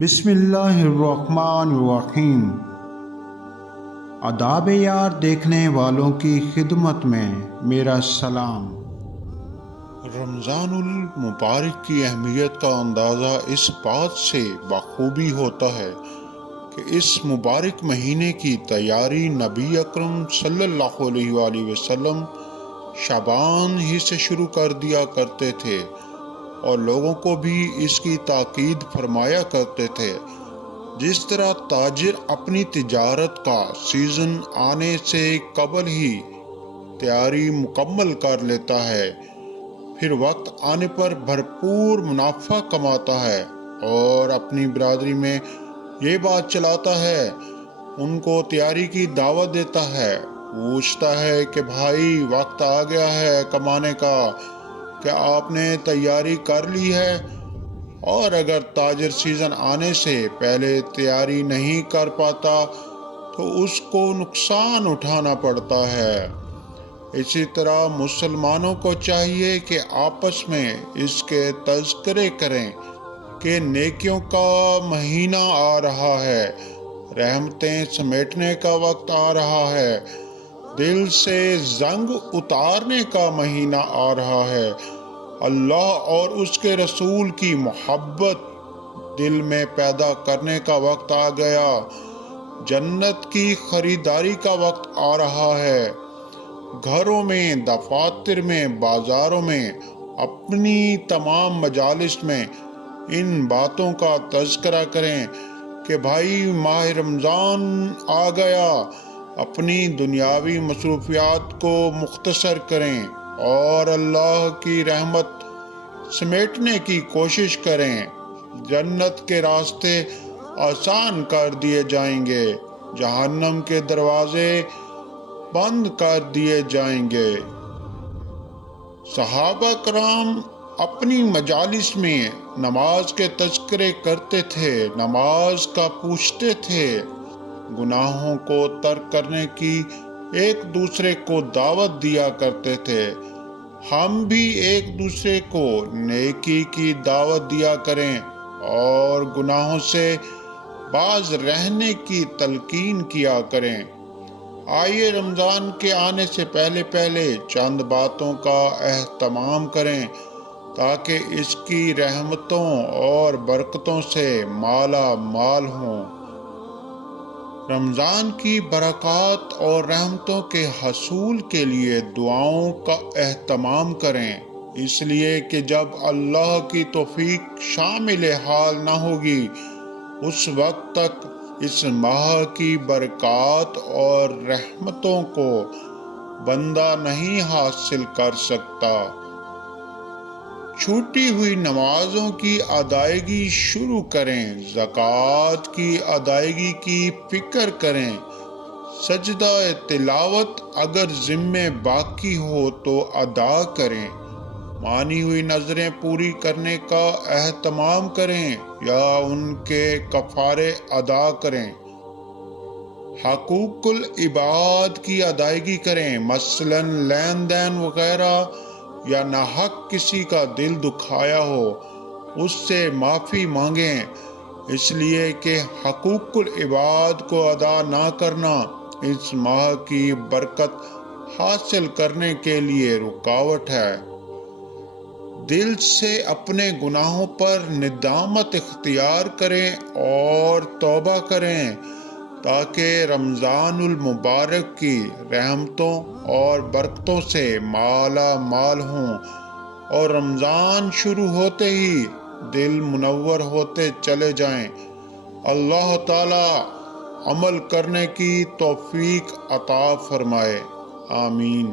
بسم اللہ الرحمن الرحیم۔ آداب یار دیکھنے والوں کی خدمت میں میرا سلام۔ رمضان المبارک کی اہمیت کا اندازہ اس بات سے بخوبی ہوتا ہے کہ اس مبارک مہینے کی تیاری نبی اکرم صلی اللہ علیہ وآلہ وسلم شعبان ہی سے شروع کر دیا کرتے تھے اور لوگوں کو بھی اس کی تاکید فرمایا کرتے تھے۔ جس طرح تاجر اپنی تجارت کا سیزن آنے سے قبل ہی تیاری مکمل کر لیتا ہے، پھر وقت آنے پر بھرپور منافع کماتا ہے اور اپنی برادری میں یہ بات چلاتا ہے، ان کو تیاری کی دعوت دیتا ہے، پوچھتا ہے کہ بھائی وقت آ گیا ہے کمانے کا، کیا آپ نے تیاری کر لی ہے؟ اور اگر تاجر سیزن آنے سے پہلے تیاری نہیں کر پاتا تو اس کو نقصان اٹھانا پڑتا ہے۔ اسی طرح مسلمانوں کو چاہیے کہ آپس میں اس کے تذکرے کریں کہ نیکیوں کا مہینہ آ رہا ہے، رحمتیں سمیٹنے کا وقت آ رہا ہے، دل سے زنگ اتارنے کا مہینہ آ رہا ہے، اللہ اور اس کے رسول کی محبت دل میں پیدا کرنے کا وقت آ گیا، جنت کی خریداری کا وقت آ رہا ہے۔ گھروں میں، دفاتر میں، بازاروں میں، اپنی تمام مجالس میں ان باتوں کا تذکرہ کریں کہ بھائی ماہ رمضان آ گیا، اپنی دنیاوی مصروفیات کو مختصر کریں اور اللہ کی رحمت سمیٹنے کی کوشش کریں۔ جنت کے راستے آسان کر دیے جائیں گے، جہنم کے دروازے بند کر دیے جائیں گے۔ صحابہ کرام اپنی مجالس میں نماز کے تذکرے کرتے تھے، نماز کا پوچھتے تھے، گناہوں کو ترک کرنے کی ایک دوسرے کو دعوت دیا کرتے تھے۔ ہم بھی ایک دوسرے کو نیکی کی دعوت دیا کریں اور گناہوں سے باز رہنے کی تلقین کیا کریں۔ آئیے رمضان کے آنے سے پہلے چند باتوں کا اہتمام کریں تاکہ اس کی رحمتوں اور برکتوں سے مالا مال ہوں۔ رمضان کی برکات اور رحمتوں کے حصول کے لیے دعاؤں کا اہتمام کریں، اس لیے کہ جب اللہ کی توفیق شامل حال نہ ہوگی اس وقت تک اس ماہ کی برکات اور رحمتوں کو بندہ نہیں حاصل کر سکتا۔ چھوٹی ہوئی نمازوں کی ادائیگی شروع کریں، زکوٰۃ کی ادائیگی کی فکر کریں، سجدہ تلاوت اگر ذمہ باقی ہو تو ادا کریں، مانی ہوئی نذریں پوری کرنے کا اہتمام کریں یا ان کے کفارے ادا کریں، حقوق العباد کی ادائیگی کریں، مثلاً لین دین وغیرہ، یا ناحق کسی کا دل دکھایا ہو اس سے معافی مانگیں، اس لیے کہ حقوق العباد کو ادا نہ کرنا اس ماہ کی برکت حاصل کرنے کے لیے رکاوٹ ہے۔ دل سے اپنے گناہوں پر ندامت اختیار کریں اور توبہ کریں تاکہ رمضان المبارک کی رحمتوں اور برکتوں سے مالا مال ہوں اور رمضان شروع ہوتے ہی دل منور ہوتے چلے جائیں۔ اللہ تعالی عمل کرنے کی توفیق عطا فرمائے، آمین۔